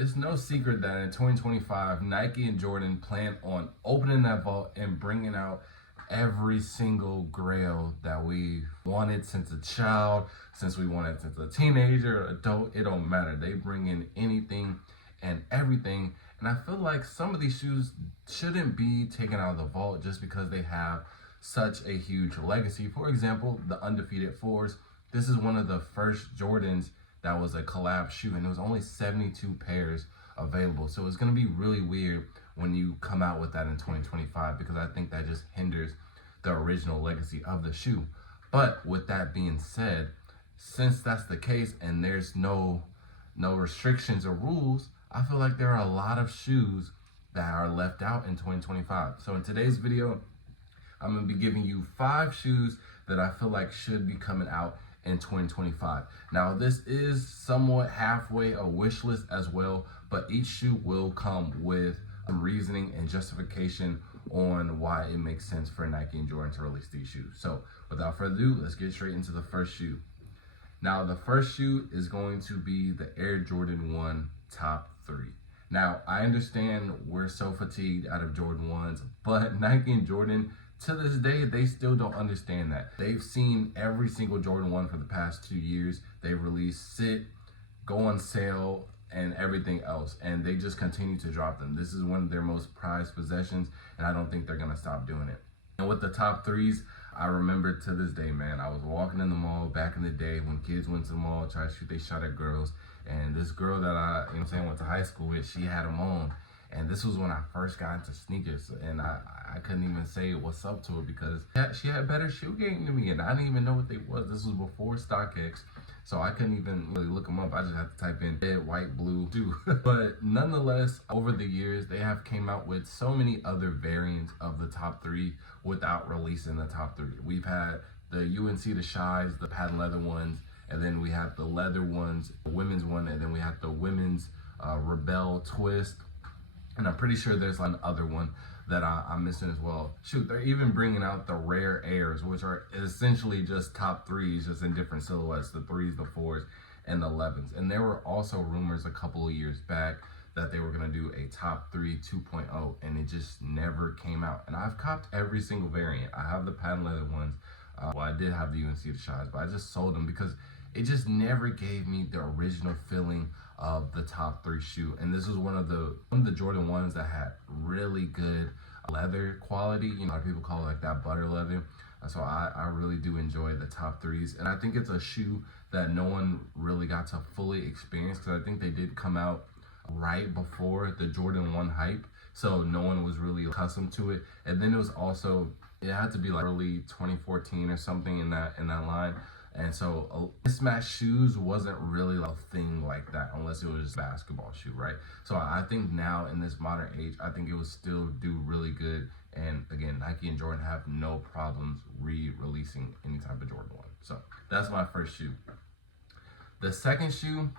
It's no secret that in 2025, Nike and Jordan plan on opening that vault and bringing out every single grail that we wanted since a child, since we wanted since a teenager, adult, it don't matter. They bring in anything and everything. And I feel like some of these shoes shouldn't be taken out of the vault just because they have such a huge legacy. For example, the Undefeated 4s. This is one of the first Jordans that was a collab shoe, and it was only 72 pairs available. So it's gonna be really weird when you come out with that in 2025, because I think that just hinders the original legacy of the shoe. But with that being said, since that's the case and there's no restrictions or rules, I feel like there are a lot of shoes that are left out in 2025. So in today's video, I'm gonna be giving you 5 shoes that I feel like should be coming out in 2025. Now, this is somewhat halfway a wish list as well, but each shoe will come with some reasoning and justification on why it makes sense for Nike and Jordan to release these shoes. So without further ado, let's get straight into the first shoe. Now, the first shoe is going to be the Air Jordan 1 Top 3. Now, I understand we're so fatigued out of Jordan 1s, but Nike and Jordan, to this day, they still don't understand that. They've seen every single Jordan 1 for the past 2 years. They've released sit, go on sale, and everything else, and they just continue to drop them. This is one of their most prized possessions, and I don't think they're gonna stop doing it. And with the top 3s, I remember to this day, man, I was walking in the mall back in the day when kids went to the mall, tried to shoot their shot at girls, and this girl that I, went to high school with, she had them on. And this was when I first got into sneakers, and I couldn't even say what's up to her because she had better shoe game than me, and I didn't even know what they was. This was before StockX, so I couldn't even really look them up. I just had to type in red, white, blue, shoe. But nonetheless, over the years, they have came out with so many other variants of the top 3 without releasing the top 3. We've had the UNC the Shies, the patent leather ones, and then we had the leather ones, the women's one, and then we had the women's Rebel Twist. And I'm pretty sure there's like another one that I'm missing as well. Shoot, they're even bringing out the Rare Airs, which are essentially just top 3s, just in different silhouettes, the 3s, the 4s, and the 11s. And there were also rumors a couple of years back that they were gonna do a top 3 2.0, and it just never came out. And I've copped every single variant. I have the patent leather ones. Well, I did have the UNC the Shies, but I just sold them because it just never gave me the original feeling of the top 3 shoe. And this was one of the Jordan 1s that had really good leather quality. A lot of people call it like that butter leather. So I really do enjoy the top 3s. And I think it's a shoe that no one really got to fully experience, because I think they did come out right before the Jordan 1 hype. So no one was really accustomed to it. And then it was also, it had to be like early 2014 or something in that line. And so mismatched shoes wasn't really a thing like that unless it was just a basketball shoe, right? So I think now in this modern age, I think it would still do really good. And again, Nike and Jordan have no problems re-releasing any type of Jordan 1. So that's my first shoe. The second shoe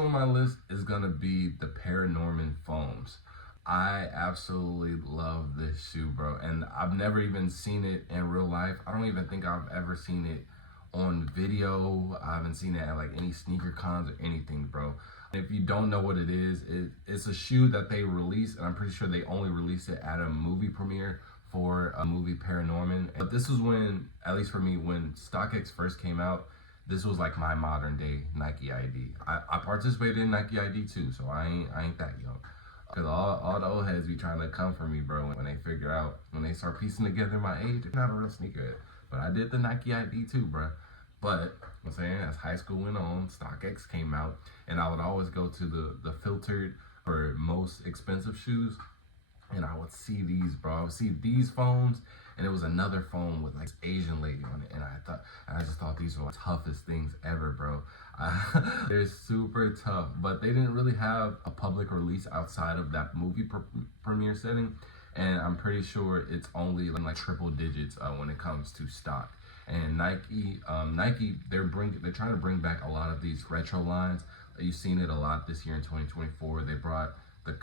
on my list is gonna be the ParaNorman Foams. I absolutely love this shoe, bro. And I've never even seen it in real life. I don't even think I've ever seen it on video. I haven't seen it at like any sneaker cons or anything, bro. If you don't know what it is, it's a shoe that they released, and I'm pretty sure they only released it at a movie premiere for a movie ParaNorman. But this was when, at least for me, when StockX first came out, this was like my modern day Nike ID. I participated in Nike ID too, so I ain't that young. Cause all the old heads be trying to come for me, bro, when they start piecing together my age. I'm not a real sneakerhead. But I did the Nike ID too, bro. But I'm saying, as high school went on, StockX came out, and I would always go to the filtered or most expensive shoes, and I would see these, bro. I would see these foams, and it was another foam with like Asian lady on it, and I just thought these were the toughest things ever, bro. They're super tough, but they didn't really have a public release outside of that movie premiere setting. And I'm pretty sure it's only like triple digits when it comes to stock. And Nike, they're trying to bring back a lot of these retro lines. You've seen it a lot this year in 2024. They brought the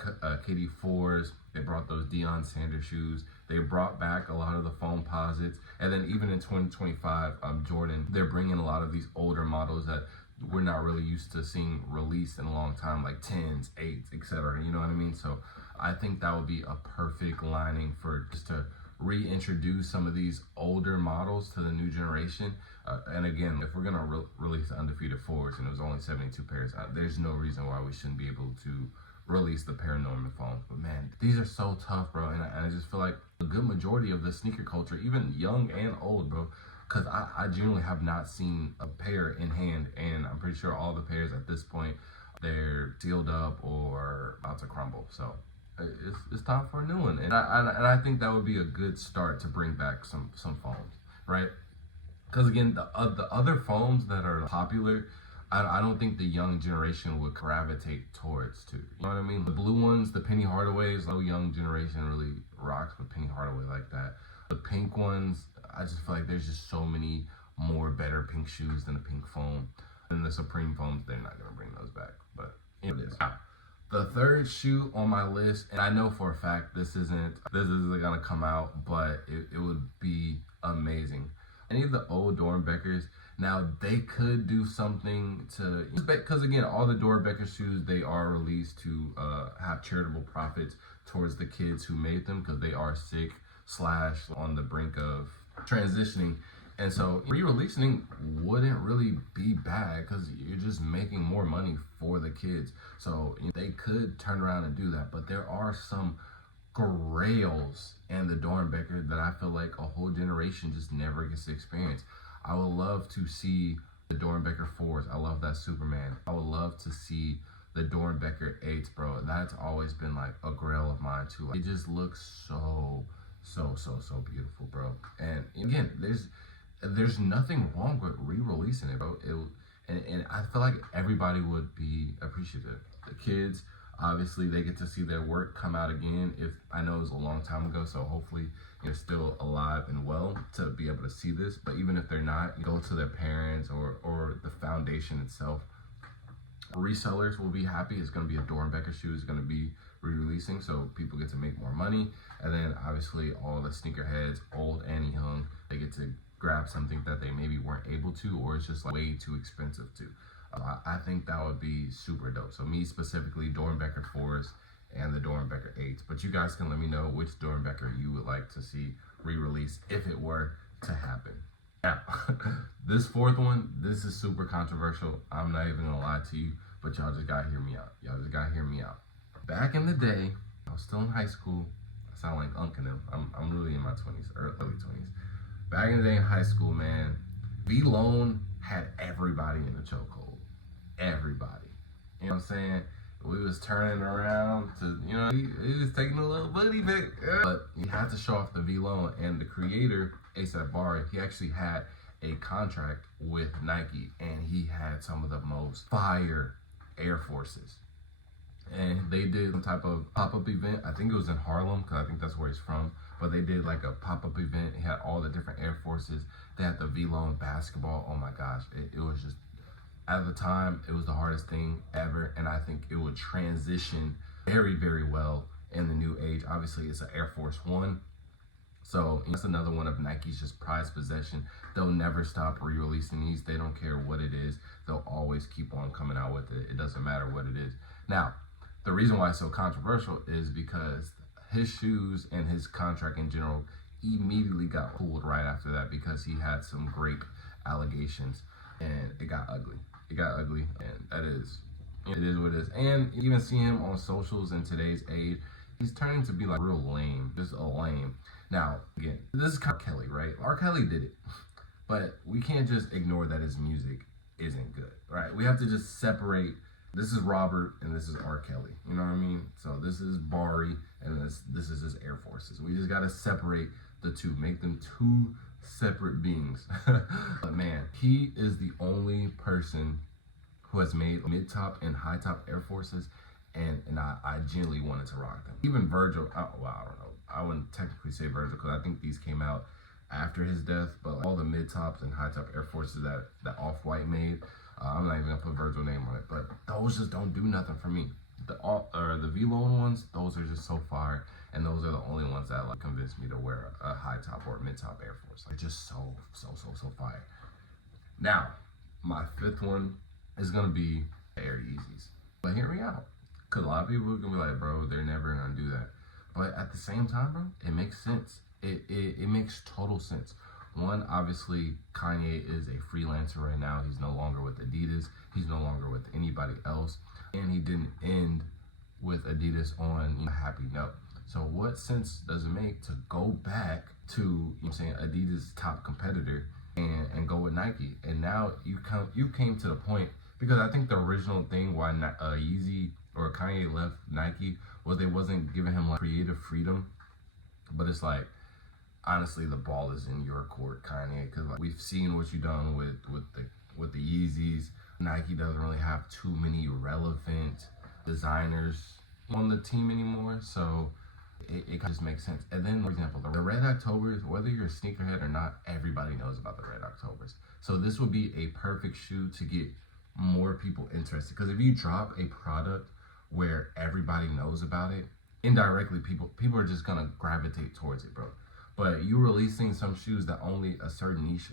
Kitty 4s. They brought those Deion Sanders shoes. They brought back a lot of the foam posits. And then even in 2025, Jordan, they're bringing a lot of these older models that we're not really used to seeing released in a long time, like 10s, 8s, etc. You know what I mean? So I think that would be a perfect lining for just to reintroduce some of these older models to the new generation. And again, if we're gonna release the undefeated fours and it was only 72 pairs, there's no reason why we shouldn't be able to release the ParaNorman Foams. But man, these are so tough, bro. And I just feel like a good majority of the sneaker culture, even young and old, bro, because I genuinely have not seen a pair in hand, and I'm pretty sure all the pairs at this point, they're sealed up or about to crumble. So it's time for a new one, and I think that would be a good start to bring back some foams, right? Because again, the other foams that are popular, I don't think the young generation would gravitate towards too. You know what I mean? The blue ones, the Penny Hardaways, no young generation really rocks with Penny Hardaway like that. The pink ones, I just feel like there's just so many more better pink shoes than the pink foam. And the Supreme foams, they're not gonna bring those back, but it is. The third shoe on my list, and I know for a fact this isn't gonna come out, but it would be amazing. Any of the old Doernbechers, now they could do something to, because again, all the Doernbecher shoes, they are released to have charitable profits towards the kids who made them, because they are sick / on the brink of transitioning. And so re-releasing wouldn't really be bad, because you're just making more money for the kids. So they could turn around and do that. But there are some grails in the Doernbecher that I feel like a whole generation just never gets to experience. I would love to see the Doernbecher 4s. I love that Superman. I would love to see the Doernbecher 8s, bro. That's always been like a grail of mine too. It just looks so beautiful, bro. And again, there's nothing wrong with re-releasing it, bro. And I feel like everybody would be appreciative. The kids, obviously, they get to see their work come out again. If I know it was a long time ago, so hopefully you're still alive and well to be able to see this. But even if they're not, go to their parents or the foundation itself. Resellers will be happy. It's going to be a Doernbecher shoe. It's going to be re-releasing, so people get to make more money. And then obviously all the sneakerheads, old and young, they get to grab something that they maybe weren't able to, or it's just like way too expensive to. I think that would be super dope. So me specifically, Doernbecher 4s and the Doernbecher 8s. But you guys can let me know which Doernbecher you would like to see re-released if it were to happen. Now, this fourth one, this is super controversial. I'm not even gonna lie to you, but y'all just gotta hear me out. Y'all just gotta hear me out. Back in the day, I was still in high school. I sound like Unc and them. I'm really in my 20s, early 20s. Back in the day in high school, man, V-Lone had everybody in the chokehold. Everybody. You know what I'm saying? We was turning around to, he was taking a little buddy pick. But he had to show off the V-Lone, and the creator, AP Bari, he actually had a contract with Nike, and he had some of the most fire Air Forces. And they did some type of pop-up event. I think it was in Harlem, because I think that's where he's from. But they did like a pop-up event. It had all the different Air Forces. They had the V-Lone basketball. Oh my gosh. It was just, at the time, it was the hardest thing ever. And I think it would transition very, very well in the new age. Obviously, it's an Air Force One. So that's another one of Nike's just prized possession. They'll never stop re-releasing these. They don't care what it is. They'll always keep on coming out with it. It doesn't matter what it is. Now, the reason why it's so controversial is because his shoes and his contract in general immediately got pulled right after that, because he had some rape allegations, and it got ugly. It got ugly, and it is what it is. And even see him on socials in today's age, he's turning to be like real lame, just a lame. Now, again, this is R. Kelly, right? R. Kelly did it, but we can't just ignore that his music isn't good, right? We have to just separate. This is Robert and this is R. Kelly. You know what I mean? So this is Bari and this is his Air Forces. We just gotta separate the two, make them two separate beings. But man, he is the only person who has made mid-top and high-top Air Forces, and I genuinely wanted to rock them. Even Virgil, I don't know. I wouldn't technically say Virgil, because I think these came out after his death, but like all the mid-tops and high-top Air Forces that Off-White made, I'm not even gonna put Virgil's name on it, but those just don't do nothing for me. The V-Lone ones, those are just so fire, and those are the only ones that like convince me to wear a high top or a mid top Air Force. Like just so fire. Now, my fifth one is gonna be Air Yeezys. But hear me out. Because a lot of people can be like, bro, they're never gonna do that. But at the same time, bro, it makes sense. It makes total sense. One, obviously, Kanye is a freelancer right now. He's no longer with Adidas. He's no longer with anybody else. And he didn't end with Adidas on a happy note. So what sense does it make to go back to, Adidas' top competitor and go with Nike? And now you came to the point, because I think the original thing why Yeezy or Kanye left Nike was they wasn't giving him like creative freedom. But it's like, honestly, the ball is in your court, Kanye, because like, we've seen what you've done with the Yeezys. Nike doesn't really have too many relevant designers on the team anymore, so it just makes sense. And then, for example, the Red Octobers, whether you're a sneakerhead or not, everybody knows about the Red Octobers. So this would be a perfect shoe to get more people interested, because if you drop a product where everybody knows about it, indirectly people are just gonna gravitate towards it, bro. But you releasing some shoes that only a certain niche,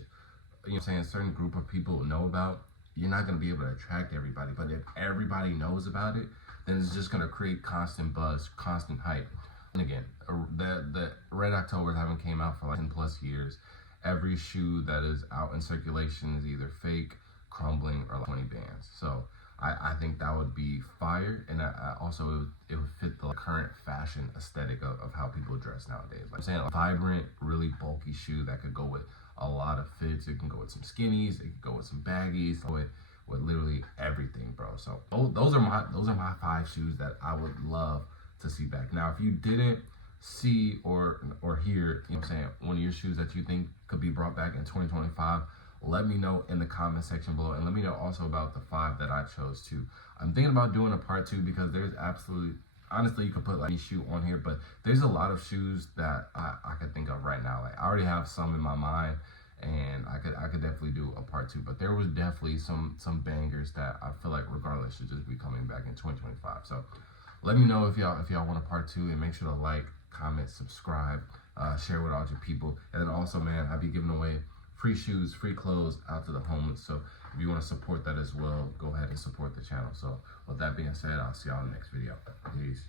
a certain group of people know about, you're not gonna be able to attract everybody. But if everybody knows about it, then it's just gonna create constant buzz, constant hype. And again, the Red October haven't came out for like 10 plus years. Every shoe that is out in circulation is either fake, crumbling, or like 20 bands. So I think that would be fire, and I also it would fit the current fashion aesthetic of how people dress nowadays. Like I'm saying, a vibrant, really bulky shoe that could go with a lot of fits. It can go with some skinnies, it could go with some baggies, with literally everything, bro. So those are my 5 shoes that I would love to see back. Now, if you didn't see or hear, one of your shoes that you think could be brought back in 2025, let me know in the comment section below, and let me know also about the 5 that I chose too. I'm thinking about doing a part 2, because there's honestly, you could put like any shoe on here, but there's a lot of shoes that I could think of right now. Like I already have some in my mind, and I could definitely do a part 2, but there was definitely some bangers that I feel like regardless should just be coming back in 2025. So let me know if y'all want a part 2, and make sure to like, comment, subscribe, share with all your people. And then also, man, I'll be giving away free shoes, free clothes out to the homeless. So if you want to support that as well, go ahead and support the channel. So with that being said, I'll see y'all in the next video. Peace.